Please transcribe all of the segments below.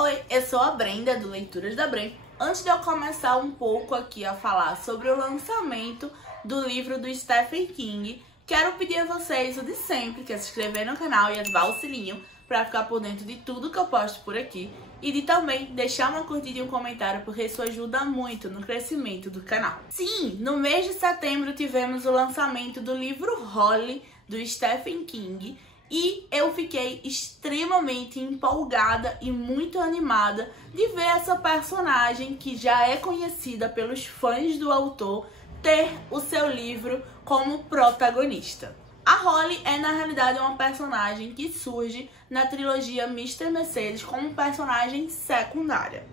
Oi, eu sou a Brenda do Leituras da Bren. Antes de eu começar um pouco aqui a falar sobre o lançamento do livro do Stephen King, quero pedir a vocês o de sempre, que é se inscrever no canal e ativar o sininho para ficar por dentro de tudo que eu posto por aqui e de também deixar uma curtida e um comentário, porque isso ajuda muito no crescimento do canal. Sim, no mês de setembro tivemos o lançamento do livro Holly, do Stephen King, e eu fiquei extremamente empolgada e muito animada de ver essa personagem que já é conhecida pelos fãs do autor ter o seu livro como protagonista. A Holly é na realidade uma personagem que surge na trilogia Mr. Mercedes como personagem secundária.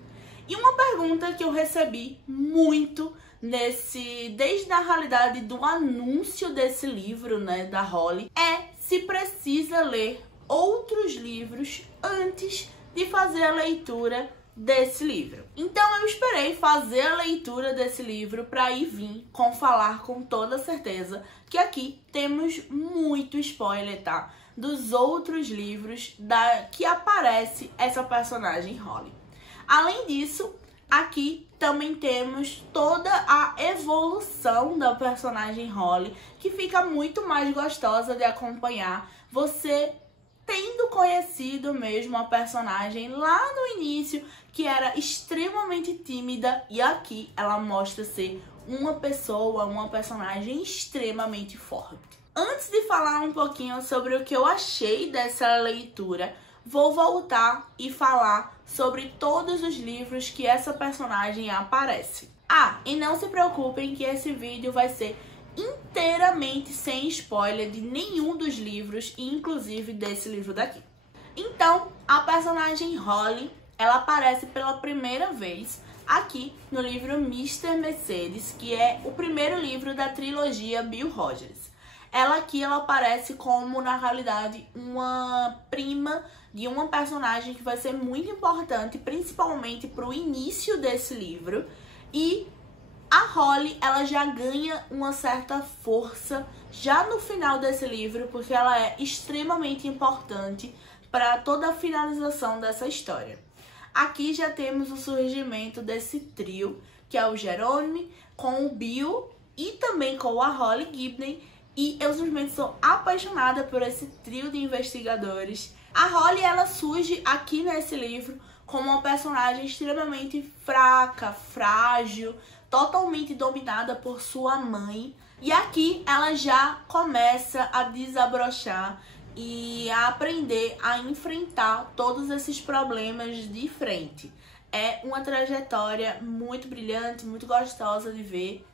E uma pergunta que eu recebi muito desde a realidade do anúncio desse livro, né, da Holly, é se precisa ler outros livros antes de fazer a leitura desse livro. Então eu esperei fazer a leitura desse livro para aí vir falar com toda certeza que aqui temos muito spoiler, tá? Dos outros livros que aparece essa personagem Holly. Além disso, aqui também temos toda a evolução da personagem Holly, que fica muito mais gostosa de acompanhar, você tendo conhecido mesmo a personagem lá no início, que era extremamente tímida, e aqui ela mostra ser uma personagem extremamente forte. Antes de falar um pouquinho sobre o que eu achei dessa leitura, vou voltar e falar sobre todos os livros que essa personagem aparece. Ah, e não se preocupem que esse vídeo vai ser inteiramente sem spoiler de nenhum dos livros, inclusive desse livro daqui. Então, a personagem Holly, ela aparece pela primeira vez aqui no livro Mr. Mercedes, que é o primeiro livro da trilogia Bill Rogers. Ela aparece como, na realidade, uma prima de uma personagem que vai ser muito importante, principalmente para o início desse livro. E a Holly, ela já ganha uma certa força já no final desse livro, porque ela é extremamente importante para toda a finalização dessa história. Aqui já temos o surgimento desse trio, que é o Jerome com o Bill e também com a Holly Gibney. E eu simplesmente sou apaixonada por esse trio de investigadores. A Holly, ela surge aqui nesse livro como uma personagem extremamente fraca, frágil, totalmente dominada por sua mãe. E aqui ela já começa a desabrochar e a aprender a enfrentar todos esses problemas de frente. É uma trajetória muito brilhante, muito gostosa de ver.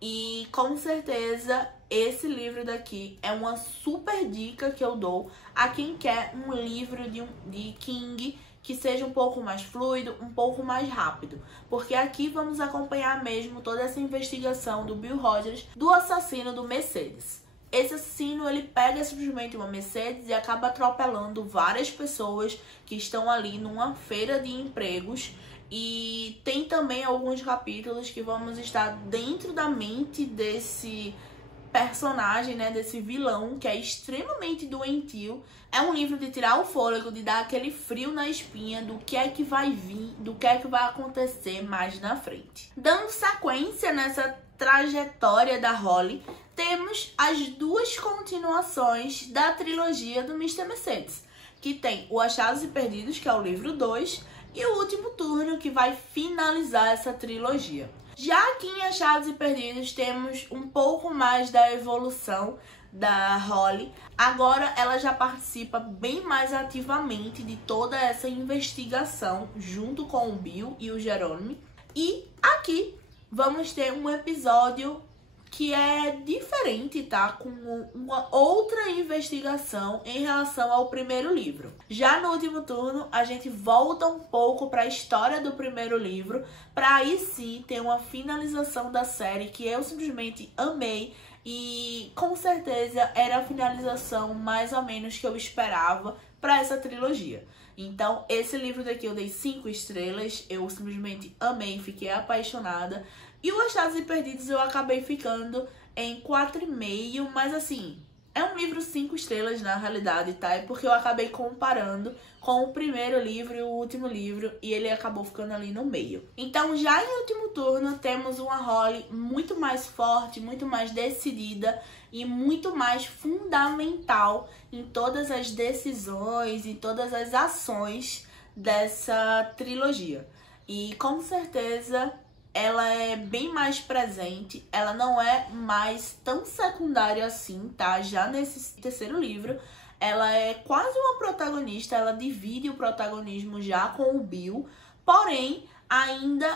E com certeza esse livro daqui é uma super dica que eu dou a quem quer um livro de King que seja um pouco mais fluido, um pouco mais rápido. Porque aqui vamos acompanhar mesmo toda essa investigação do Bill Rogers, do assassino do Mercedes. Esse assassino, ele pega simplesmente uma Mercedes e acaba atropelando várias pessoas que estão ali numa feira de empregos. E tem também alguns capítulos que vamos estar dentro da mente desse personagem, né, desse vilão, que é extremamente doentio. É um livro de tirar o fôlego, de dar aquele frio na espinha do que é que vai vir, do que é que vai acontecer mais na frente. Dando sequência nessa trajetória da Holly, temos as duas continuações da trilogia do Mr. Mercedes, que tem o Achados e Perdidos, que é o livro 2, e o Último Turno, que vai finalizar essa trilogia. Já aqui em Achados e Perdidos temos um pouco mais da evolução da Holly. Agora ela já participa bem mais ativamente de toda essa investigação junto com o Bill e o Jerome. E aqui vamos ter um episódio que é diferente, tá? Com uma outra investigação em relação ao primeiro livro. Já no Último Turno, a gente volta um pouco para a história do primeiro livro, para aí sim ter uma finalização da série que eu simplesmente amei. E com certeza era a finalização mais ou menos que eu esperava para essa trilogia. Então, esse livro daqui eu dei 5 estrelas, eu simplesmente amei, fiquei apaixonada. E o Achados e Perdidos eu acabei ficando em 4,5, mas assim, É um livro 5 estrelas na realidade, tá? É porque eu acabei comparando com o primeiro livro e o último livro e ele acabou ficando ali no meio. Então, já em Último Turno, temos uma Holly muito mais forte, muito mais decidida e muito mais fundamental em todas as decisões e todas as ações dessa trilogia. E com certeza ela é bem mais presente, ela não é mais tão secundária assim, tá? Já nesse terceiro livro, ela é quase uma protagonista, ela divide o protagonismo já com o Bill, porém, ainda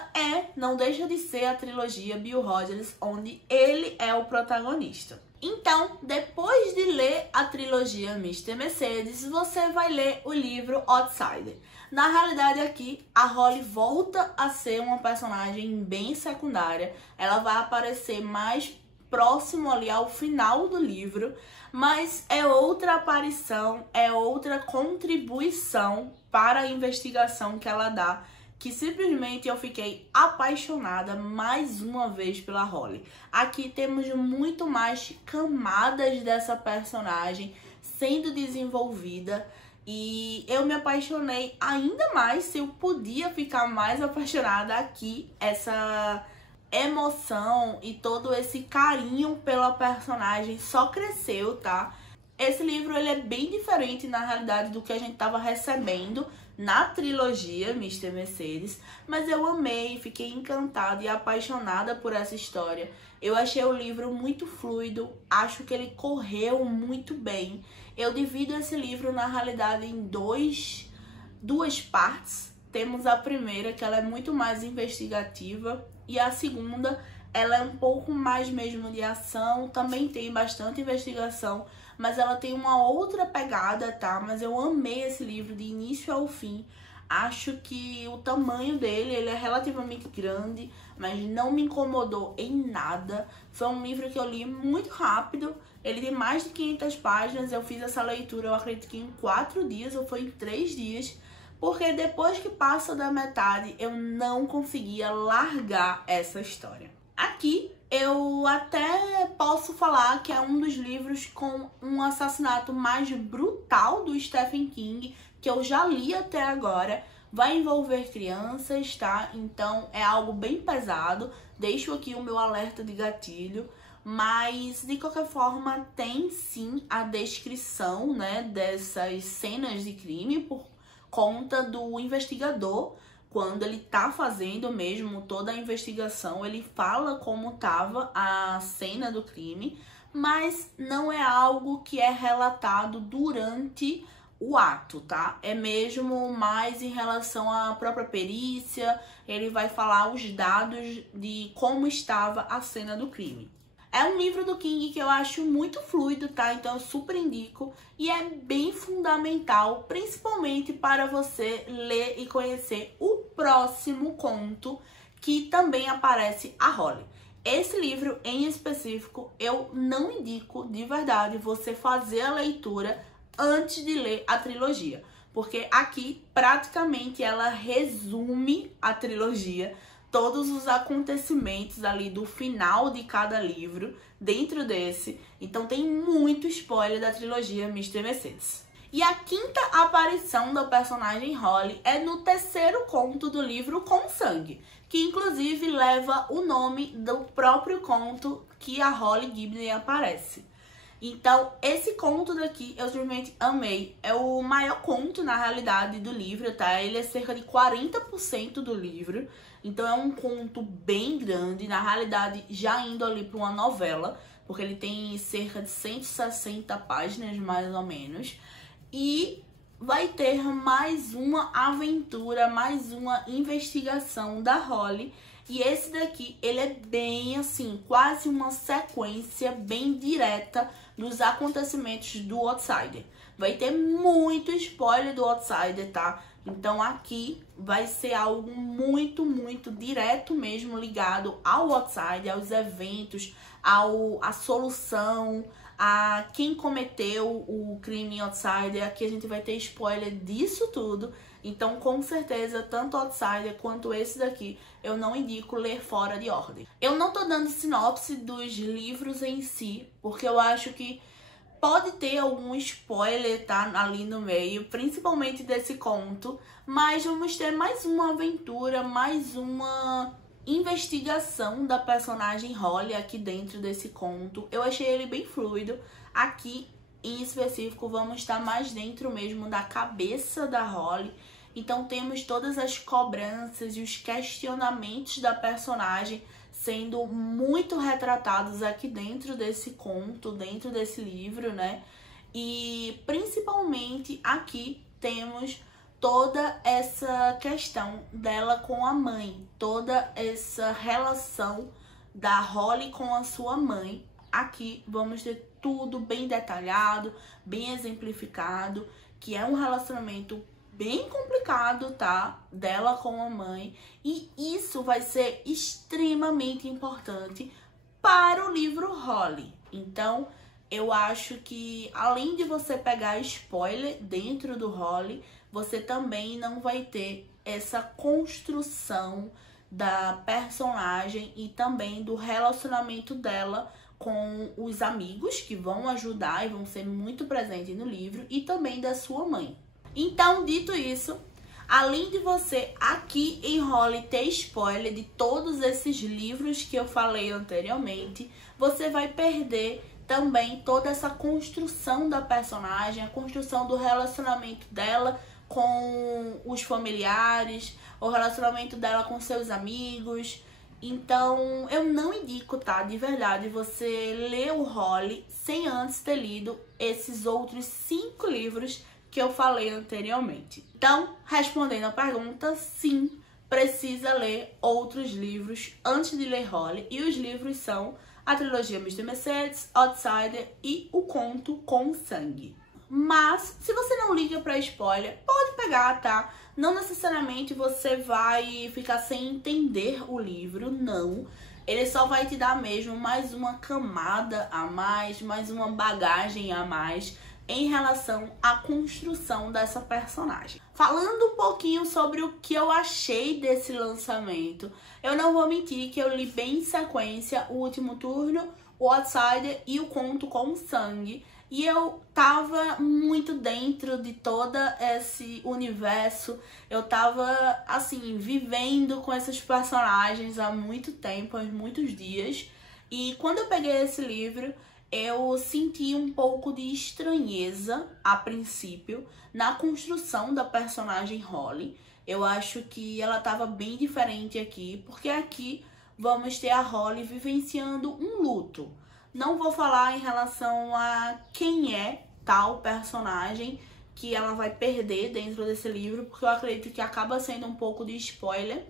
não deixa de ser a trilogia Bill Rogers, onde ele é o protagonista. Então, depois de ler a trilogia Mr. Mercedes, você vai ler o livro Outsider. Na realidade aqui, a Holly volta a ser uma personagem bem secundária. Ela vai aparecer mais próximo ali ao final do livro, mas é outra aparição, é outra contribuição para a investigação que ela dá, que simplesmente eu fiquei apaixonada mais uma vez pela Holly. Aqui temos muito mais camadas dessa personagem sendo desenvolvida e eu me apaixonei ainda mais. Se eu podia ficar mais apaixonada aqui, essa emoção e todo esse carinho pela personagem só cresceu, tá? Esse livro ele é bem diferente na realidade do que a gente tava recebendo na trilogia Mr. Mercedes, mas eu amei, fiquei encantada e apaixonada por essa história. Eu achei o livro muito fluido, acho que ele correu muito bem. Eu divido esse livro na realidade em duas partes. Temos a primeira, que ela é muito mais investigativa, e a segunda, ela é um pouco mais mesmo de ação, também tem bastante investigação, mas ela tem uma outra pegada, tá? Mas eu amei esse livro de início ao fim. Acho que o tamanho dele, ele é relativamente grande, mas não me incomodou em nada. Foi um livro que eu li muito rápido, ele tem mais de 500 páginas, eu fiz essa leitura, eu acredito que em 4 dias ou foi em 3 dias, porque depois que passa da metade, eu não conseguia largar essa história. Aqui, eu até posso falar que é um dos livros com um assassinato mais brutal do Stephen King, que eu já li até agora. Vai envolver crianças, tá? Então é algo bem pesado. Deixo aqui o meu alerta de gatilho. Mas, de qualquer forma, tem sim a descrição, né, dessas cenas de crime por conta do investigador. Quando ele tá fazendo mesmo toda a investigação, ele fala como tava a cena do crime, mas não é algo que é relatado durante o ato, tá? É mesmo mais em relação à própria perícia, ele vai falar os dados de como estava a cena do crime. É um livro do King que eu acho muito fluido, tá? Então eu super indico e é bem fundamental, principalmente para você ler e conhecer o próximo conto que também aparece a Holly. Esse livro em específico eu não indico de verdade você fazer a leitura antes de ler a trilogia, porque aqui praticamente ela resume a trilogia, todos os acontecimentos ali do final de cada livro dentro desse. Então tem muito spoiler da trilogia Mr. Mercedes. E a quinta aparição da personagem Holly é no terceiro conto do livro Com Sangue, que inclusive leva o nome do próprio conto que a Holly Gibney aparece. Então, esse conto daqui eu simplesmente amei. É o maior conto, na realidade, do livro, tá? Ele é cerca de 40% do livro. Então, é um conto bem grande. Na realidade, já indo ali para uma novela, porque ele tem cerca de 160 páginas, mais ou menos. E vai ter mais uma aventura, mais uma investigação da Holly. E esse daqui, ele é bem assim, quase uma sequência bem direta dos acontecimentos do Outsider. Vai ter muito spoiler do Outsider, tá? Então aqui vai ser algo muito, muito direto mesmo, ligado ao Outsider, aos eventos, à solução, a quem cometeu o crime Outsider. Aqui a gente vai ter spoiler disso tudo. Então, com certeza, tanto Outsider quanto esse daqui, eu não indico ler fora de ordem. Eu não tô dando sinopse dos livros em si, porque eu acho que Pode ter algum spoiler, tá, ali no meio, principalmente desse conto, mas vamos ter mais uma aventura, mais uma investigação da personagem Holly aqui dentro desse conto. Eu achei ele bem fluido. Aqui, em específico, vamos estar mais dentro mesmo da cabeça da Holly. Então temos todas as cobranças e os questionamentos da personagem sendo muito retratados aqui dentro desse conto, dentro desse livro, né? E principalmente aqui temos toda essa questão dela com a mãe, toda essa relação da Holly com a sua mãe. Aqui vamos ter tudo bem detalhado, bem exemplificado, que é um relacionamento bem complicado, tá? Dela com a mãe. E isso vai ser extremamente importante para o livro Holly. Então, eu acho que além de você pegar spoiler dentro do Holly, você também não vai ter essa construção da personagem e também do relacionamento dela com os amigos que vão ajudar e vão ser muito presentes no livro e também da sua mãe. Então, dito isso, além de você aqui em Holly ter spoiler de todos esses livros que eu falei anteriormente, você vai perder também toda essa construção da personagem, a construção do relacionamento dela com os familiares, o relacionamento dela com seus amigos. Então, eu não indico, tá? De verdade, você ler o Holly sem antes ter lido esses outros 5 livros que eu falei anteriormente. Então, respondendo a pergunta, sim, precisa ler outros livros antes de ler Holly. E os livros são a trilogia Mr. Mercedes, Outsider e O Conto com Sangue. Mas, se você não liga pra spoiler, pode pegar, tá? Não necessariamente você vai ficar sem entender o livro, não. Ele só vai te dar mesmo mais uma camada a mais uma bagagem a mais em relação à construção dessa personagem. Falando um pouquinho sobre o que eu achei desse lançamento, eu não vou mentir que eu li bem em sequência O Último Turno, O Outsider e O Conto com Sangue. E eu tava muito dentro de todo esse universo. Eu tava, assim, vivendo com esses personagens há muito tempo, há muitos dias. E quando eu peguei esse livro, eu senti um pouco de estranheza, a princípio, na construção da personagem Holly. Eu acho que ela tava bem diferente aqui, porque aqui vamos ter a Holly vivenciando um luto. Não vou falar em relação a quem é tal personagem que ela vai perder dentro desse livro, porque eu acredito que acaba sendo um pouco de spoiler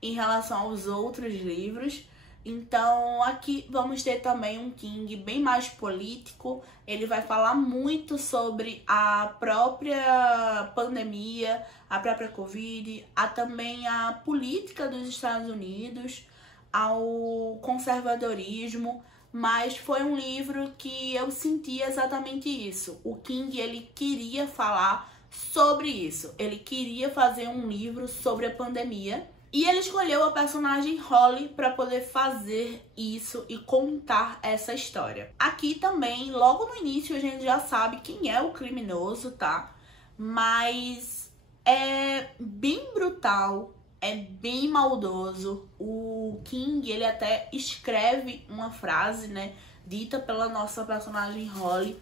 em relação aos outros livros. Então, aqui vamos ter também um King bem mais político. Ele vai falar muito sobre a própria pandemia, a própria Covid, também a política dos Estados Unidos, ao conservadorismo. Mas foi um livro que eu senti exatamente isso. O King, ele queria falar sobre isso. Ele queria fazer um livro sobre a pandemia. E ele escolheu a personagem Holly para poder fazer isso e contar essa história. Aqui também, logo no início, a gente já sabe quem é o criminoso, tá? Mas é bem brutal, é bem maldoso. O King, ele até escreve uma frase, né, dita pela nossa personagem Holly,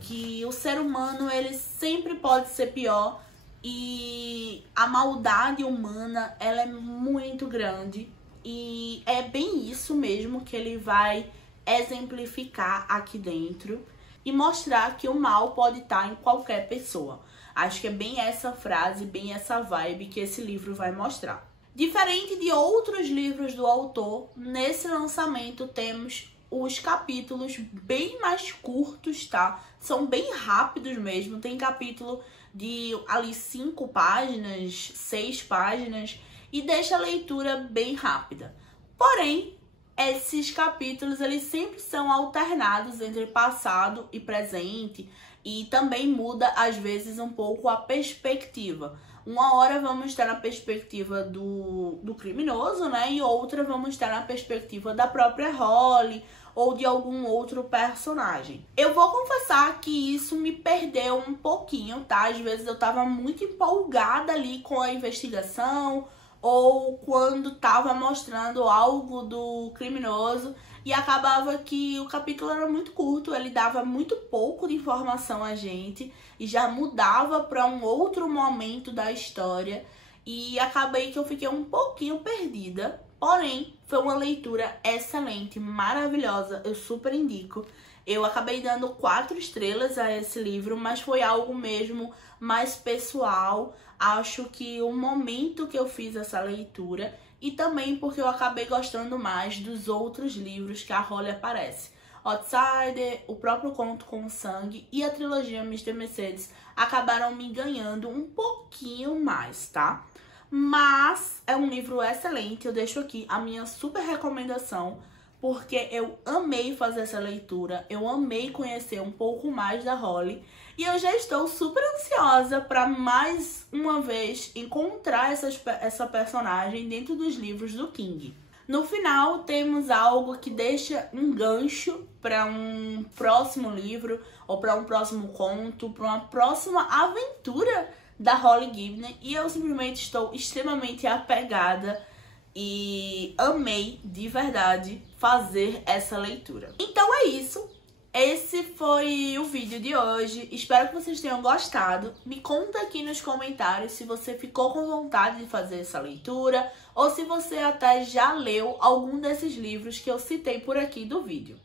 que o ser humano, ele sempre pode ser pior. E a maldade humana, ela é muito grande. E é bem isso mesmo que ele vai exemplificar aqui dentro e mostrar que o mal pode estar em qualquer pessoa. Acho que é bem essa frase, bem essa vibe que esse livro vai mostrar. Diferente de outros livros do autor, nesse lançamento temos os capítulos bem mais curtos, tá? São bem rápidos mesmo. Tem capítulo de ali 5 páginas, 6 páginas e deixa a leitura bem rápida. Porém, esses capítulos, eles sempre são alternados entre passado e presente e também muda às vezes um pouco a perspectiva. Uma hora vamos estar na perspectiva do criminoso, né? E outra vamos estar na perspectiva da própria Holly ou de algum outro personagem. Eu vou confessar que isso me perdeu um pouquinho, tá? Às vezes eu tava muito empolgada ali com a investigação ou quando tava mostrando algo do criminoso e acabava que o capítulo era muito curto, ele dava muito pouco de informação a gente e já mudava para um outro momento da história e acabei que eu fiquei um pouquinho perdida. Porém, foi uma leitura excelente, maravilhosa, eu super indico. Eu acabei dando 4 estrelas a esse livro, mas foi algo mesmo mais pessoal. Acho que o momento que eu fiz essa leitura e também porque eu acabei gostando mais dos outros livros que a Holly aparece. Outsider, o próprio Conto com Sangue e a trilogia Mr. Mercedes acabaram me ganhando um pouquinho mais, tá? Mas é um livro excelente, eu deixo aqui a minha super recomendação, porque eu amei fazer essa leitura, eu amei conhecer um pouco mais da Holly e eu já estou super ansiosa para mais uma vez encontrar essa personagem dentro dos livros do King. No final, temos algo que deixa um gancho para um próximo livro ou para um próximo conto, para uma próxima aventura da Holly Gibney e eu simplesmente estou extremamente apegada e amei de verdade fazer essa leitura. Então é isso. Esse foi o vídeo de hoje. Espero que vocês tenham gostado. Me conta aqui nos comentários se você ficou com vontade de fazer essa leitura ou se você até já leu algum desses livros que eu citei por aqui do vídeo.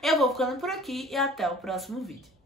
Eu vou ficando por aqui e até o próximo vídeo.